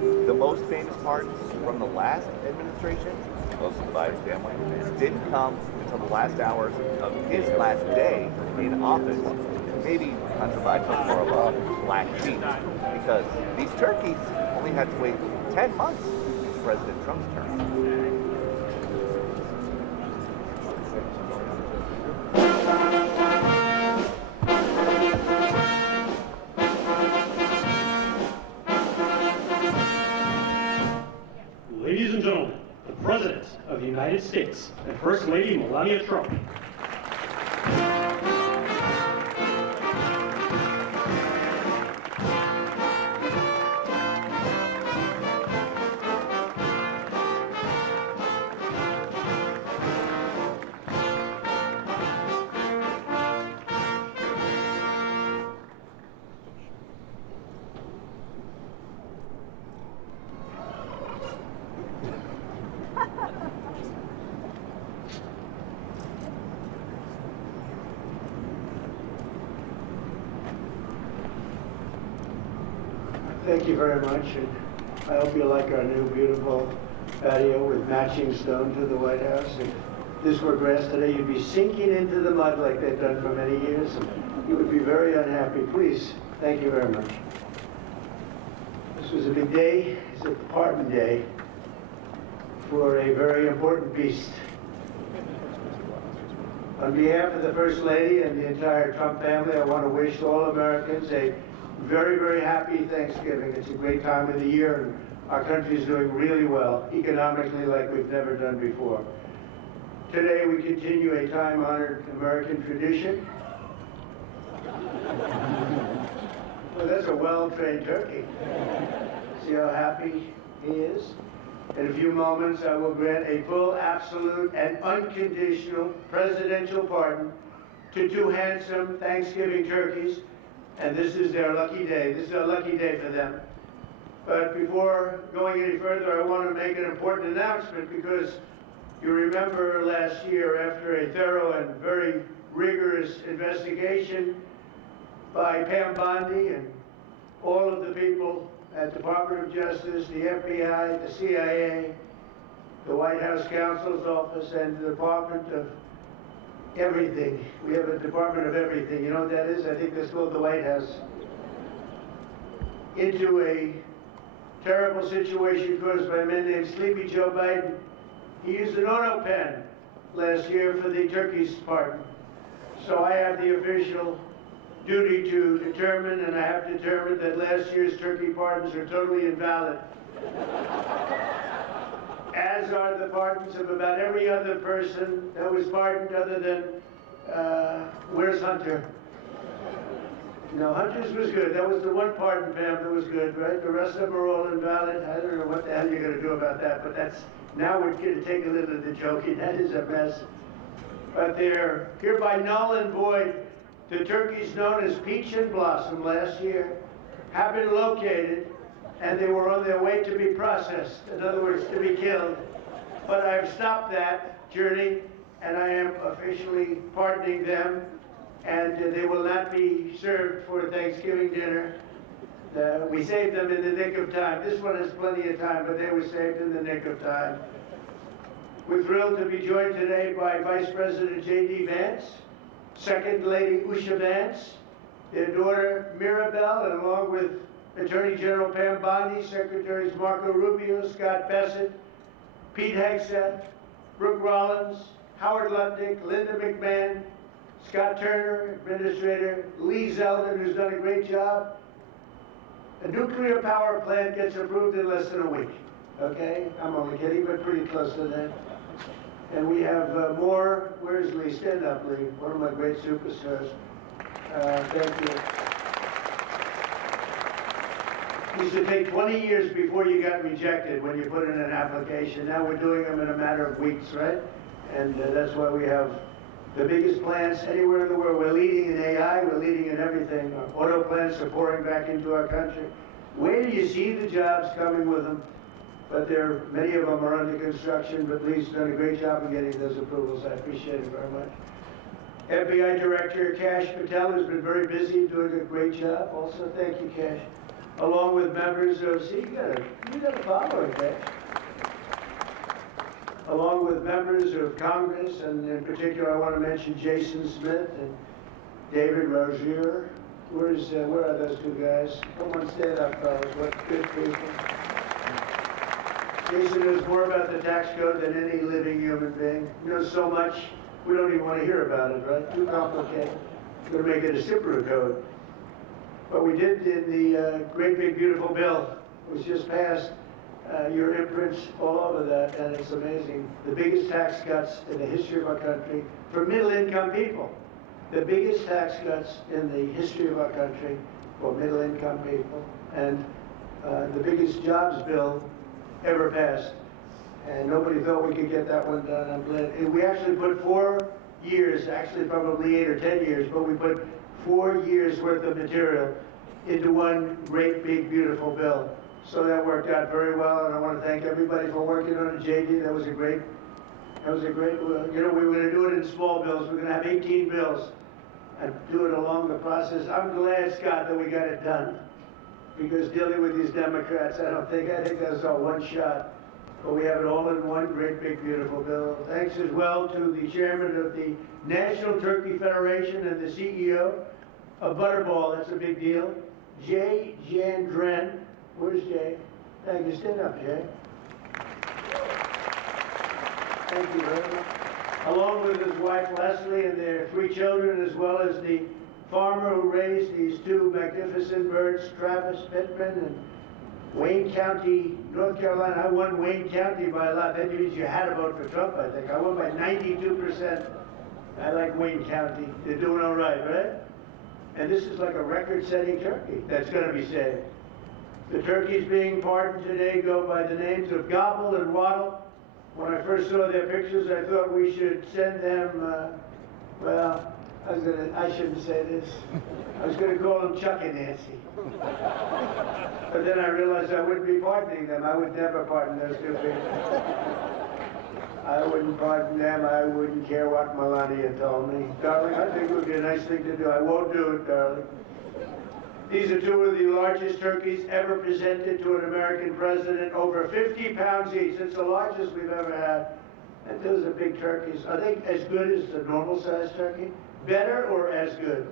The most famous parts from the last administration, most of the Biden family, didn't come until the last hours of his last day in office. Maybe Hunter Biden was more of a black sheep because these turkeys only had to wait 10 months for President Trump's term. Ladies and gentlemen, the President of the United States and First Lady Melania Trump. Thank you very much, and I hope you like our new beautiful patio with matching stone to the White House. If this were grass today, you'd be sinking into the mud like they've done for many years, and you would be very unhappy. Please, thank you very much. This was a big day. It's a pardon day for a very important beast. On behalf of the First Lady and the entire Trump family, I want to wish all Americans a very, very happy Thanksgiving. It's a great time of the year, and our country is doing really well, economically, like we've never done before. Today, we continue a time-honored American tradition. Well, that's a well-trained turkey. See how happy he is? In a few moments, I will grant a full, absolute, and unconditional presidential pardon to two handsome Thanksgiving turkeys. And this is their lucky day. This is a lucky day for them. But before going any further, I want to make an important announcement because you remember last year, after a thorough and very rigorous investigation by Pam Bondi and all of the people at the Department of Justice, the FBI, the CIA, the White House Counsel's Office, and the Department of Everything. We have a Department of Everything. You know what that is? I think that's called the White House. Into a terrible situation caused by a man named Sleepy Joe Biden. He used an auto pen last year for the turkey's pardon. So I have the official duty to determine, and I have determined that last year's turkey pardons are totally invalid. As are the pardons of about every other person that was pardoned other than, where's Hunter? No, Hunter's was good. That was the one pardon, Pam, that was good, right? The rest of them are all invalid. I don't know what the hell you're going to do about that, but that's, now we're going to take a little of the joking. That is a mess. But they're hereby null and void. The turkeys known as Peach and Blossom last year have been located, and they were on their way to be processed, in other words, to be killed. But I've stopped that journey, and I am officially pardoning them, and they will not be served for Thanksgiving dinner. We saved them in the nick of time. This one has plenty of time, but they were saved in the nick of time. We're thrilled to be joined today by Vice President J.D. Vance, Second Lady Usha Vance, their daughter Mirabelle, and along with Attorney General Pam Bondi, Secretaries Marco Rubio, Scott Bassett, Pete Hegseth, Brooke Rollins, Howard Lutnick, Linda McMahon, Scott Turner, Administrator Lee Zeldin, who's done a great job. A nuclear power plant gets approved in less than a week. Okay? I'm only kidding, but pretty close to that. And we have more. Where's Lee? Stand up, Lee. One of my great superstars. Thank you. It used to take 20 years before you got rejected when you put in an application. Now we're doing them in a matter of weeks, right? And that's why we have the biggest plants anywhere in the world. We're leading in AI. We're leading in everything. Our auto plants are pouring back into our country. Where do you see the jobs coming with them? But many of them are under construction, but Lee's done a great job in getting those approvals. I appreciate it very much. FBI Director Kash Patel has been very busy doing a great job. Also, thank you, Kash. along with members of, see, you got a follower, okay? Along with members of Congress, and in particular I want to mention Jason Smith and David Rozier. Where are those two guys? Come on, stand up, fellas. What good people. Jason knows more about the tax code than any living human being. He knows so much, we don't even want to hear about it, right? Too complicated. We're going to make it a simpler code. But we did in the great big beautiful bill, which just passed, your imprints all over that, and it's amazing. The biggest tax cuts in the history of our country for middle-income people. The biggest tax cuts in the history of our country for middle-income people, and the biggest jobs bill ever passed. And nobody thought we could get that one done. I'm glad. And we actually put 4 years, actually probably 8 or 10 years, but we put 4 years worth of material into one great big beautiful bill. So that worked out very well, and I want to thank everybody for working on it. JD, that was a great, you know, we were going to do it in small bills. We're going to have 18 bills and do it along the process. I'm glad, Scott, that we got it done, because dealing with these Democrats, I think that was all one shot. But we have it all in one great big beautiful bill. Thanks as well to the chairman of the National Turkey Federation and the CEO of Butterball. That's a big deal. Jay Jandren. Where's Jay? Thank you. Stand up, Jay. Thank you very much. Along with his wife Leslie and their 3 children, as well as the farmer who raised these 2 magnificent birds, Travis Pittman, and Wayne County, North Carolina. I won Wayne County by a lot. That means you had to vote for Trump, I think. I won by 92%. I like Wayne County. They're doing all right, right? And this is like a record-setting turkey that's going to be saved. The turkeys being pardoned today go by the names of Gobble and Waddle. When I first saw their pictures, I thought we should send them, well, I shouldn't say this. I was going to call them Chuck and Nancy. But then I realized I wouldn't be pardoning them. I would never pardon those 2 people. I wouldn't pardon them. I wouldn't care what Melania told me. Darling, I think it would be a nice thing to do. I won't do it, darling. These are 2 of the largest turkeys ever presented to an American president, over 50 pounds each. It's the largest we've ever had. And those are big turkeys. Are they as good as the normal-sized turkey? Better or as good?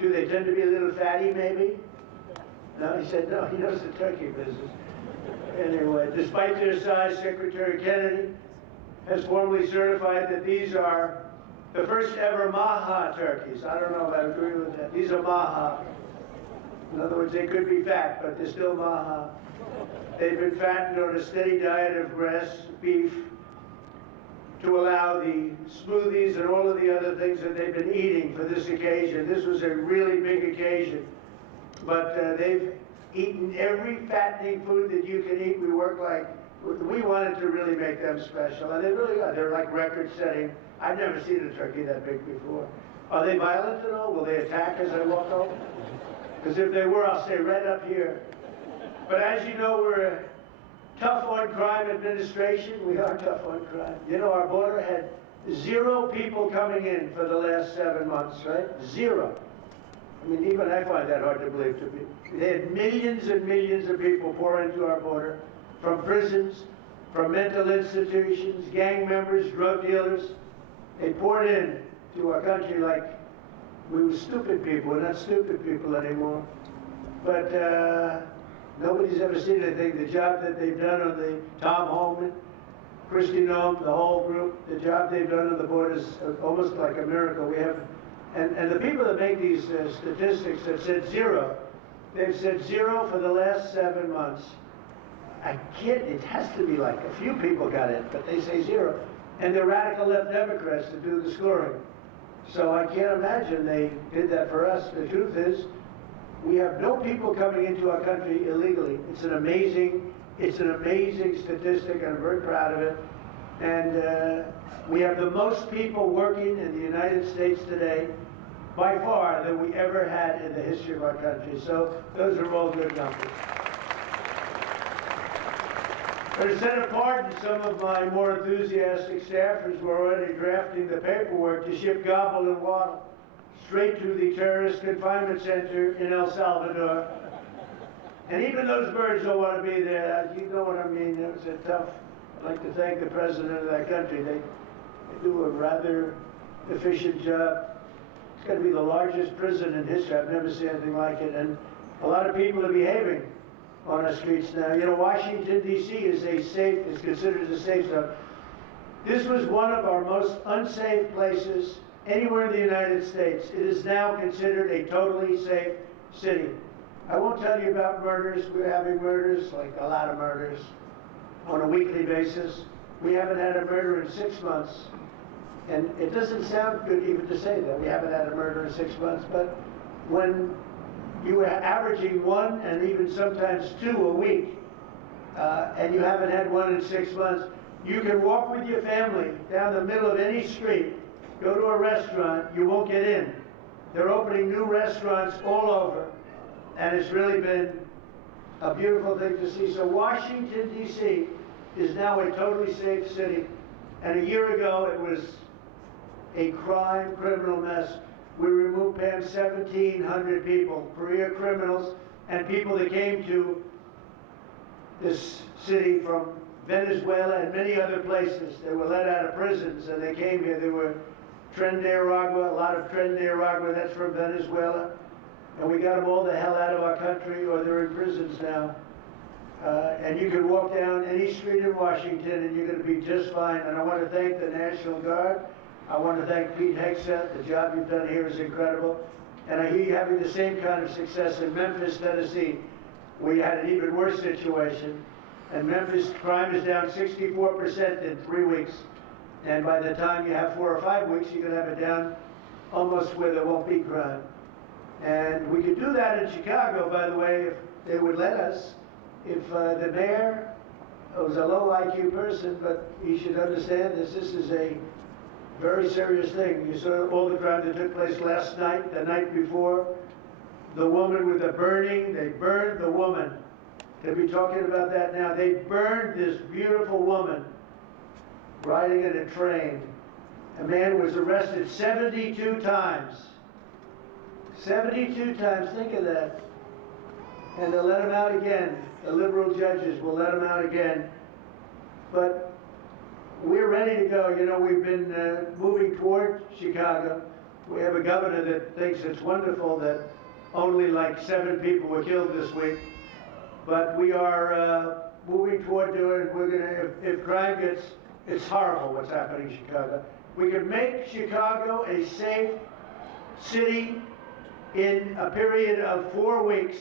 Do they tend to be a little fatty, maybe? No, he said no. He knows the turkey business. Anyway, despite their size, Secretary Kennedy has formally certified that these are the first ever Maha turkeys. I don't know if I agree with that. These are Maha. In other words, they could be fat, but they're still Maha. They've been fattened on a steady diet of grass, beef, to allow the smoothies and all of the other things that they've been eating for this occasion. This was a really big occasion. But they've eaten every fattening food that you can eat. We wanted to really make them special, and they really are. They're like record-setting. I've never seen a turkey that big before. Are they violent at all? Will they attack as I walk over? Because if they were, I'll stay right up here. But as you know, we're a tough-on-crime administration. We are tough on crime. You know, our border had 0 people coming in for the last 7 months, right? 0. I mean, even I find that hard to believe to me. They had millions and millions of people pour into our border, from prisons, from mental institutions, gang members, drug dealers. They poured in to our country like we were stupid people. We're not stupid people anymore. But nobody's ever seen anything. The job that they've done on the Tom Holman, Christy Noem, the whole group, the job they've done on the border is almost like a miracle. We have, and the people that make these statistics have said 0. They've said 0 for the last 7 months. It has to be like a few people got it, but they say 0. And they're radical left Democrats to do the scoring. So I can't imagine they did that for us. The truth is, we have no people coming into our country illegally. It's an amazing statistic, and I'm very proud of it. And we have the most people working in the United States today, by far, than we ever had in the history of our country. So those are all good numbers. But instead of pardon, some of my more enthusiastic staffers were already drafting the paperwork to ship Gobble and Waddle straight to the terrorist confinement center in El Salvador. And even those birds don't want to be there. You know what I mean? It was a tough. I'd like to thank the president of that country. They do a rather efficient job. It's going to be the largest prison in history. I've never seen anything like it. And a lot of people are behaving on our streets now. You know, Washington, D.C. is considered a safe zone. This was one of our most unsafe places anywhere in the United States. It is now considered a totally safe city. I won't tell you about murders. We're having murders, like a lot of murders, on a weekly basis. We haven't had a murder in 6 months. And it doesn't sound good even to say that. We haven't had a murder in 6 months. But when you are averaging 1 and even sometimes 2 a week, and you haven't had 1 in 6 months, you can walk with your family down the middle of any street, go to a restaurant, you won't get in. They're opening new restaurants all over, and it's really been a beautiful thing to see. So Washington, D.C. is now a totally safe city, and a year ago it was a criminal mess. We removed, Pam, 1,700 people, career criminals, and people that came to this city from Venezuela and many other places. They were let out of prisons and they came here. There were Tren de Aragua, a lot of Tren de Aragua, that's from Venezuela. And we got them all the hell out of our country, or they're in prisons now. And you can walk down any street in Washington and you're going to be just fine. And I want to thank the National Guard. I want to thank Pete Hegseth. The job you've done here is incredible. And I hear you having the same kind of success in Memphis, Tennessee. We had an even worse situation. And Memphis crime is down 64% in 3 weeks. And by the time you have 4 or 5 weeks, you're going to have it down almost where there won't be crime. And we could do that in Chicago, by the way, if they would let us. If the mayor was a low IQ person, but he should understand this is a very serious thing. You saw all the crime that took place last night, the night before. The woman with the burning, they burned the woman. They'll be talking about that now. They burned this beautiful woman riding in a train. A man was arrested 72 times. 72 times, think of that. And they'll let him out again. The liberal judges will let him out again. But we're ready to go. You know, we've been moving toward Chicago. We have a governor that thinks it's wonderful that only like 7 people were killed this week. But we are moving toward doing it. We're going to, if crime gets, it's horrible what's happening in Chicago. We can make Chicago a safe city in a period of 4 weeks.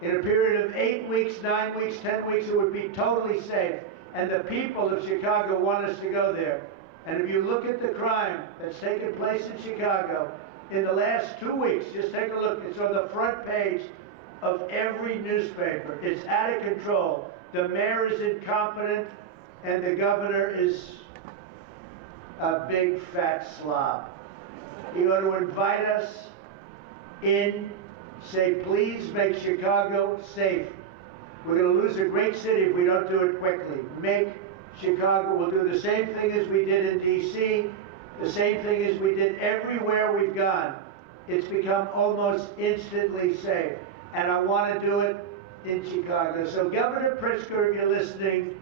In a period of 8 weeks, 9 weeks, 10 weeks, it would be totally safe. And the people of Chicago want us to go there. And if you look at the crime that's taken place in Chicago in the last 2 weeks, just take a look. It's on the front page of every newspaper. It's out of control. The mayor is incompetent, and the governor is a big fat slob. He ought to invite us in, say, please make Chicago safe. We're going to lose a great city if we don't do it quickly. Make Chicago. We'll do the same thing as we did in D.C., the same thing as we did everywhere we've gone. It's become almost instantly safe. And I want to do it in Chicago. So Governor Pritzker, if you're listening,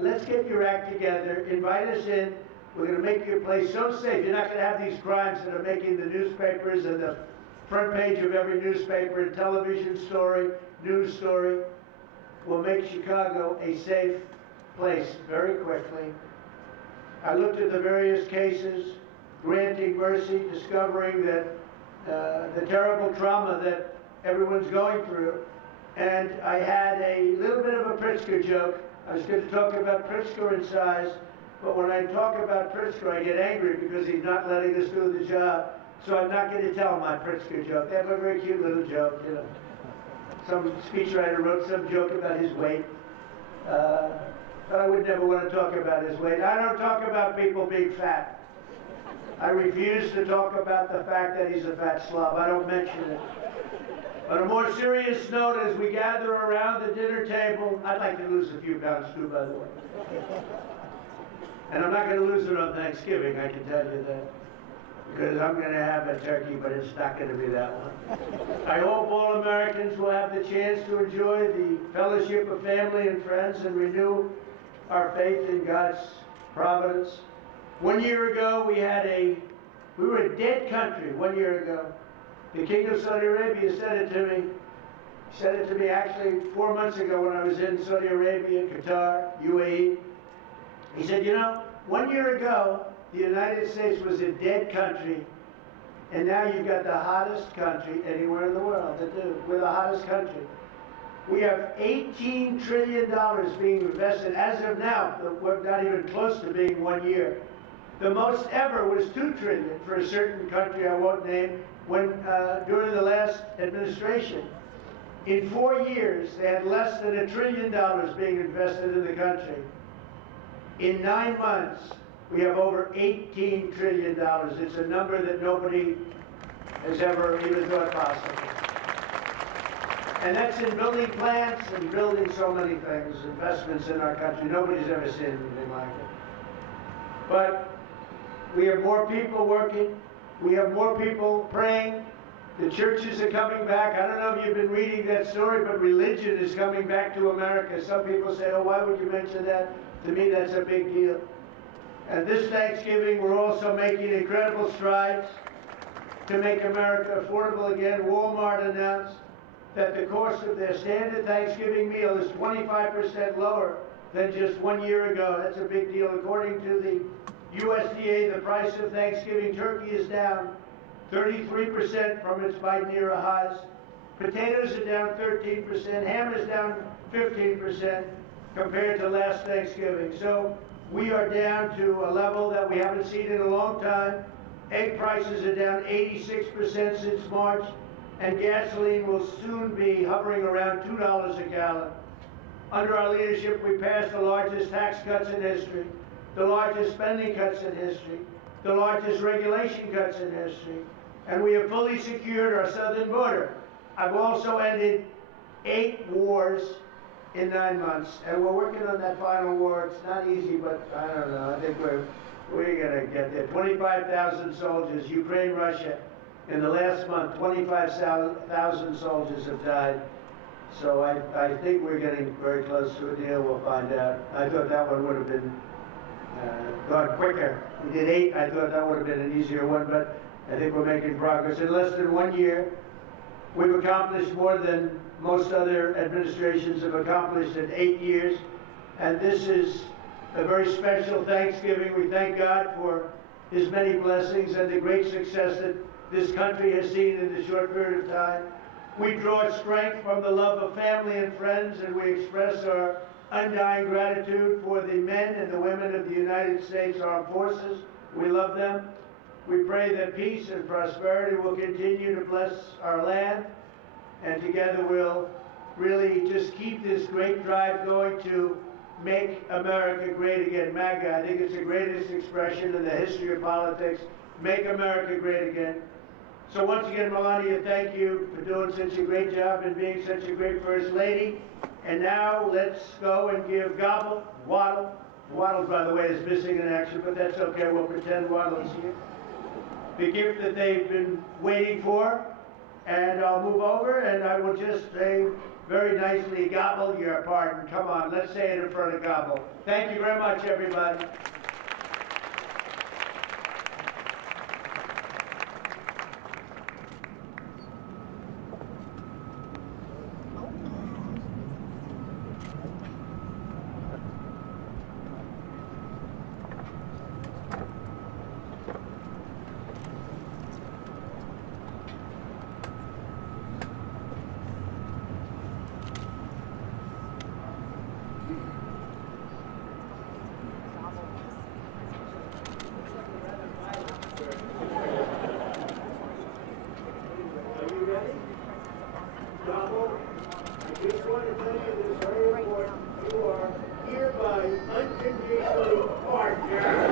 let's get your act together. Invite us in. We're going to make your place so safe. You're not going to have these crimes that are making the newspapers and the front page of every newspaper, television story, news story. We'll make Chicago a safe place very quickly. I looked at the various cases, granting mercy, discovering that the terrible trauma that everyone's going through. And I had a little bit of a Pritzker joke. I was going to talk about Pritzker in size, but when I talk about Pritzker, I get angry because he's not letting us do the job. So I'm not going to tell my Pritzker joke. They have a very cute little joke, you know. Some speechwriter wrote some joke about his weight. But I would never want to talk about his weight. I don't talk about people being fat. I refuse to talk about the fact that he's a fat slob. I don't mention it. On a more serious note, as we gather around the dinner table, I'd like to lose a few pounds too, by the way. And I'm not going to lose it on Thanksgiving, I can tell you that. because I'm going to have a turkey, but it's not going to be that one. I hope all Americans will have the chance to enjoy the fellowship of family and friends and renew our faith in God's providence. 1 year ago, we were a dead country 1 year ago. The King of Saudi Arabia said it to me. He said it to me actually 4 months ago when I was in Saudi Arabia, Qatar, UAE. He said, you know, 1 year ago, the United States was a dead country, and now you've got the hottest country anywhere in the world. We're the hottest country. We have $18 trillion being invested as of now. We're not even close to being 1 year. The most ever was $2 trillion for a certain country I won't name during the last administration. In 4 years, they had less than $1 trillion being invested in the country. In 9 months, we have over $18 trillion. It's a number that nobody has ever even thought possible. And that's in building plants and building so many things, investments in our country. Nobody's ever seen anything like it. But we have more people working. We have more people praying. The churches are coming back. I don't know if you've been reading that story, but religion is coming back to America. Some people say, oh, why would you mention that? To me, that's a big deal. And this Thanksgiving, we're also making incredible strides to make America affordable again. Walmart announced that the cost of their standard Thanksgiving meal is 25% lower than just 1 year ago. That's a big deal. According to the USDA, the price of Thanksgiving turkey is down 33% from its Biden era highs. Potatoes are down 13%. Ham is down 15% compared to last Thanksgiving. So we are down to a level that we haven't seen in a long time. Egg prices are down 86% since March, and gasoline will soon be hovering around $2 a gallon. Under our leadership, we passed the largest tax cuts in history, the largest spending cuts in history, the largest regulation cuts in history, and we have fully secured our southern border. I've also ended 8 wars in 9 months, and we're working on that final war. It's not easy, but I don't know. I think we're going to get there. 25,000 soldiers, Ukraine, Russia. In the last month, 25,000 soldiers have died. So I think we're getting very close to a deal. We'll find out. I thought that one would have been gone quicker. We did 8. I thought that would have been an easier one, but I think we're making progress. In less than 1 year, we've accomplished more than most other administrations have accomplished in 8 years. And this is a very special Thanksgiving. We thank God for His many blessings and the great success that this country has seen in this short period of time. We draw strength from the love of family and friends, and we express our undying gratitude for the men and the women of the United States Armed Forces. We love them. We pray that peace and prosperity will continue to bless our land, and together we'll really just keep this great drive going to make America great again. MAGA, I think it's the greatest expression in the history of politics. Make America great again. So once again, Melania, thank you for doing such a great job and being such a great First Lady. And now let's go and give Waddle. Waddle, by the way, is missing in action, but that's okay. We'll pretend Waddle is here. The gift that they've been waiting for. And I'll move over and I will just say very nicely, Gobble, your pardon. Come on, let's say it in front of Gobble. Thank you very much, everybody. Unconditionally pardoned.